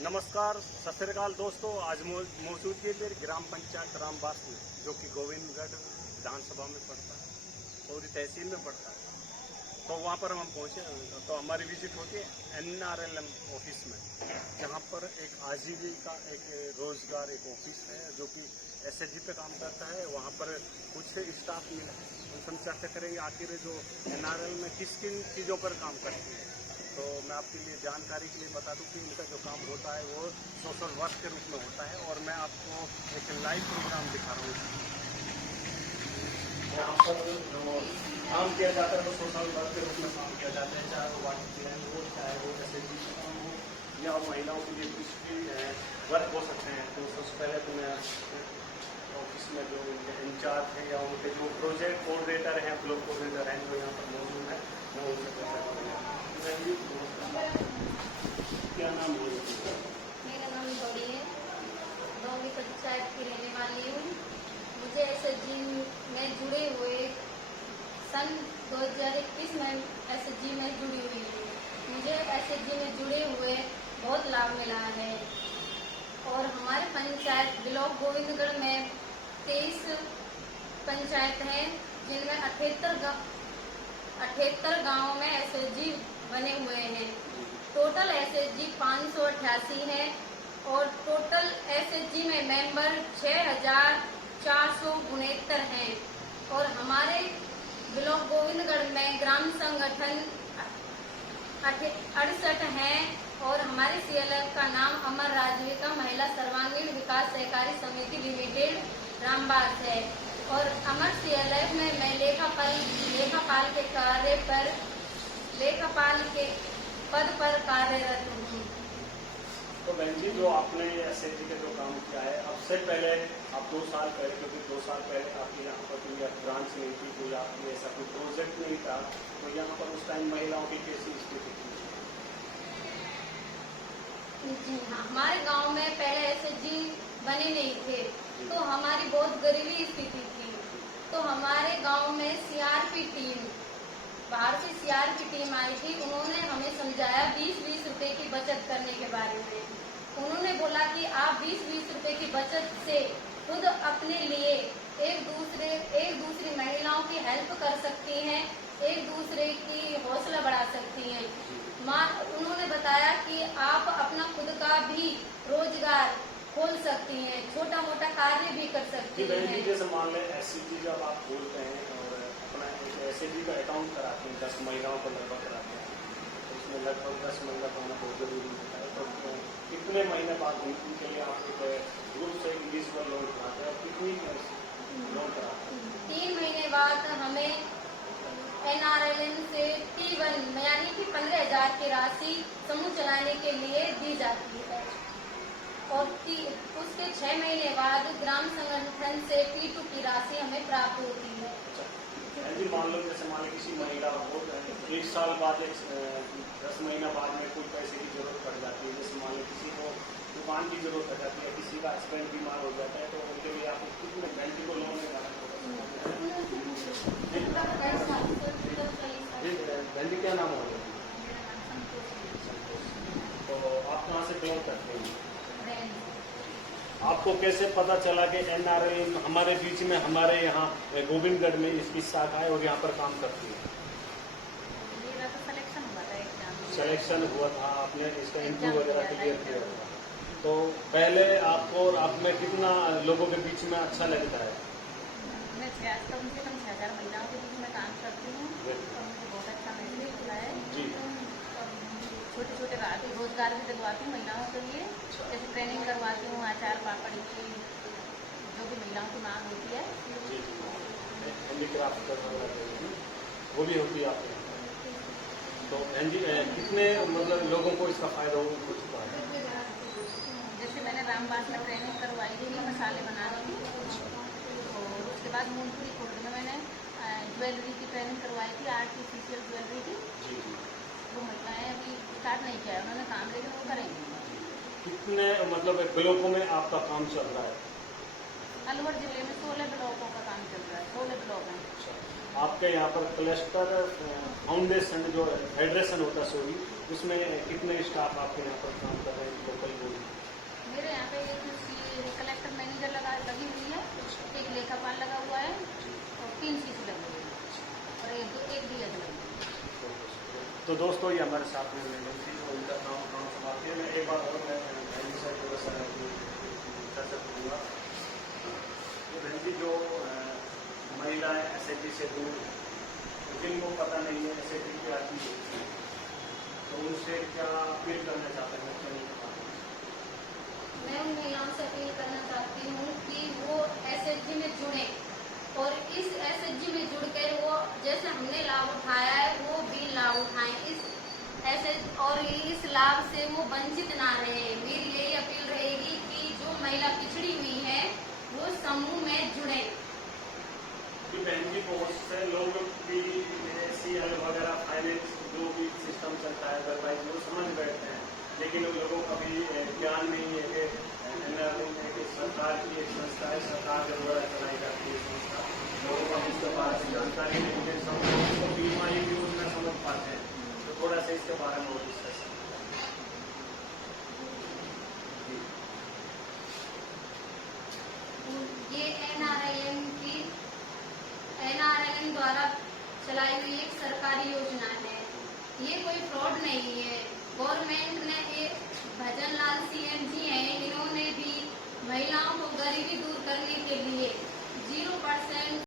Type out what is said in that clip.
नमस्कार, सत श्री अकाल दोस्तों। आज मौजूद है मेरे ग्राम पंचायत रामबास में, जो कि गोविंदगढ़ विधानसभा में पड़ता है, सौरी तहसील में पड़ता है। तो वहाँ पर हम पहुँचे तो हमारी विजिट होती है NRLM ऑफिस में, जहाँ पर एक आजीविका एक रोजगार एक ऑफिस है जो कि SHG पे काम करता है। वहाँ पर कुछ स्टाफ मिला है, उनसे हम चर्चा करेंगे आखिर जो NRL में किस किन चीज़ों पर काम करती है। तो मैं आपके लिए जानकारी के लिए बता दूं कि इनका जो काम होता है वो सोशल वर्क के रूप में होता है, और मैं आपको एक लाइव प्रोग्राम दिखा रहा हूँ। यहाँ पर जो काम किया जाता है वो सोशल वर्क के रूप में काम किया जाता है, चाहे वो वाटर प्लान हो, चाहे वो SHG का काम हो, या महिलाओं के लिए कुछ भी वर्क हो सकते हैं। तो सबसे पहले तो मैं ऑफिस में जो उनके इंचार्ज हैं या उनके जो प्रोजेक्ट कोऑर्डिनेटर हैं, ब्लॉक कोऑर्डिनेटर हैं, जो यहाँ पर मौजूद है, मैं उनसे चर्चा करूँगा। क्या नाम है? मेरा नाम गौरी है, गाँव की पंचायत की रहने वाली हूँ। मुझे SHG में जुड़े हुए सन 2021 में SHG में जुड़ी हुई हूँ। मुझे SHG में जुड़े हुए बहुत लाभ मिला है, और हमारे पंचायत ब्लॉक गोविंदगढ़ में 23 पंचायत हैं, जिनमें 78 गाँव में SHG बने हुए हैं। टोटल SHG 588 है, और टोटल SHG में मेंबर 6469 हैं। और हमारे ब्लॉक गोविंदगढ़ में ग्राम संगठन 68 हैं, और हमारे CLF का नाम अमर आजीविका महिला सर्वांगीण विकास सहकारी समिति लिमिटेड रामबास है। और अमर CLF में मैं लेखापाल के पद पर कार्यरत हूँ। तो बहन जी, जो आपने SHG का जो काम किया है, अब से पहले आप 2 साल पहले, क्योंकि 2 साल पहले आपके यहाँ पर कोई ब्रांच नहीं थी, कोई आपकी ऐसा कोई प्रोजेक्ट नहीं था, तो यहाँ पर उस टाइम महिलाओं की कैसी स्थिति थी? जी हाँ, हमारे गांव में पहले SHG बने नहीं थे, तो हमारी बहुत गरीबी स्थिति थी। तो हमारे गांव में CRP टीम, बाहर से CRP टीम आई थी। उन्होंने हमें समझाया 20-20 रुपए की बचत करने के बारे में। उन्होंने बोला कि आप 20-20 रुपए की बचत से खुद अपने लिए एक दूसरी महिलाओं की हेल्प कर सकती हैं, एक दूसरे की हौसला बढ़ा सकती हैं। उन्होंने बताया कि आप अपना खुद का भी रोजगार खोल सकती हैं, छोटा मोटा कार्य भी कर सकती हैं। जैसे मान लें SHG जब आप खोलते हैं और अपना एक SHG का अकाउंट कराते हैं, 10 महिलाओं को लगभग कराते हैं, तो उसमें लगभग 10 महिला को होना बहुत जरूरी होता है। तो कितने महीने बाद उनके लिए आप एक ग्रुप से इंडिविजुअल लोन कराते हैं, और कितनी लोन कराते हैं? 3 महीने बाद हमें NRLM से T1 यानी कि 15,000 की राशि समूह चलाने के लिए दी जाती है, और उसके 6 महीने बाद ग्राम संगठन से T2 की राशि हमें प्राप्त होती है। मान लो जैसे मान लो किसी महिला को 1 साल बाद 10 महीना बाद में कोई पैसे की जरूरत पड़ जाती है, जैसे मान लो किसी को दुकान की जरूरत पड़ जाती है, किसी का हस्बैंड बीमार हो जाता है, तो उनके लिए आपको कितने घंटे को लोन लगाना होगा? क्या नाम होगा? तो आप कहाँ से बिलोंग करते हैं? आपको कैसे पता चला कि NRL हमारे बीच में, हमारे यहाँ गोविंदगढ़ में इसकी शाखा है और यहाँ पर काम करती है? सिलेक्शन हुआ था, आपने इसका इंटरव्यू वगैरह क्लियर किया था। तो पहले आपको और आप में कितना लोगों के बीच में अच्छा लगता है? मैं कम से कम 6,000 महिलाओं के बीच में काम करती हूँ, और मुझे बहुत अच्छा महसूस होता है। जी। छोटे छोटे रोजगार भी दिलवाती हूँ महिलाओं के लिए, जैसे ट्रेनिंग करवाती हूँ अचार पापड़ की, जो भी महिलाओं की मांग होती है। हैंडीक्राफ्ट वो भी होती है आपके? तो कितने मतलब लोगों को इसका फायदा हो चुका है? जैसे मैंने रामबास में ट्रेनिंग करवाई थी मसाले बनाने की, और उसके बाद मूलपुरी कोर्ट में मैंने ज्वेलरी की ट्रेनिंग करवाई थी, आर्टिफिशियल ज्वेलरी की। वो महिलाएं अभी स्टार्ट नहीं किया है उन्होंने काम, लेकिन वो करेंगे। कितने मतलब ब्लॉकों में आपका काम चल रहा है? अलवर जिले में 16 ब्लॉकों का काम चल रहा है, 16 ब्लॉक हैं। आपके यहाँ पर क्लस्टर फाउंडेशन जो फेडरेशन होता है सॉरी, उसमें कितने स्टाफ आपके यहाँ पर काम कर रहे हैं लोकल बोर्ड? मेरे यहाँ पे एक कलेक्टर मैनेजर लगी हुई है, एक लेखापाल लगा हुआ है और 3 सीसी लगी हुई है और एक DA लगी हुई है। तो दोस्तों ये हमारे साथ में मैडम थी और उनका काम संभालती है। मैं एक बार और मैं बहन जी से थोड़ा सा चर्चा करूँगा। तो बहन जी जो महिलाएं SHG से दूर हैं, जिनको पता नहीं है SHG क्या चीज़ होती है, तो उनसे क्या अपील करना चाहते हैं? मैं उन महिलाओं से अपील करना चाहती हूँ कि वो SHG में जुड़े और इस SHG में जुड़कर वो जैसे हमने लाभ उठाया है वो भी लाभ उठाएं और इस लाभ से वो वंचित ना रहे। मेरी यही अपील रहेगी कि जो महिला पिछड़ी हुई है वो समूह में जुड़े। बहन जी बहुत से लोग भी CL वगैरह फाइनेंस जो भी सिस्टम चलता है अदरवाइज वो समझ बैठते हैं, लेकिन उन लोगों का भी ज्ञान नहीं है कि सरकार की एक संस्था है, सरकार के द्वारा चलाई जाती है संस्था, लोगों का उसके बारे में जानकारी नहीं है, सब लोग उसको बीमारी भी उतना समझ पाते हैं। तो थोड़ा सा इसके बारे में और डिस्कस ये NRLM द्वारा चलाई हुई एक सरकारी योजना है, ये कोई फ्रॉड नहीं है। गवर्नमेंट ने एक भजन लाल CM जी हैं, इन्होंने भी महिलाओं को गरीबी दूर करने के लिए 0%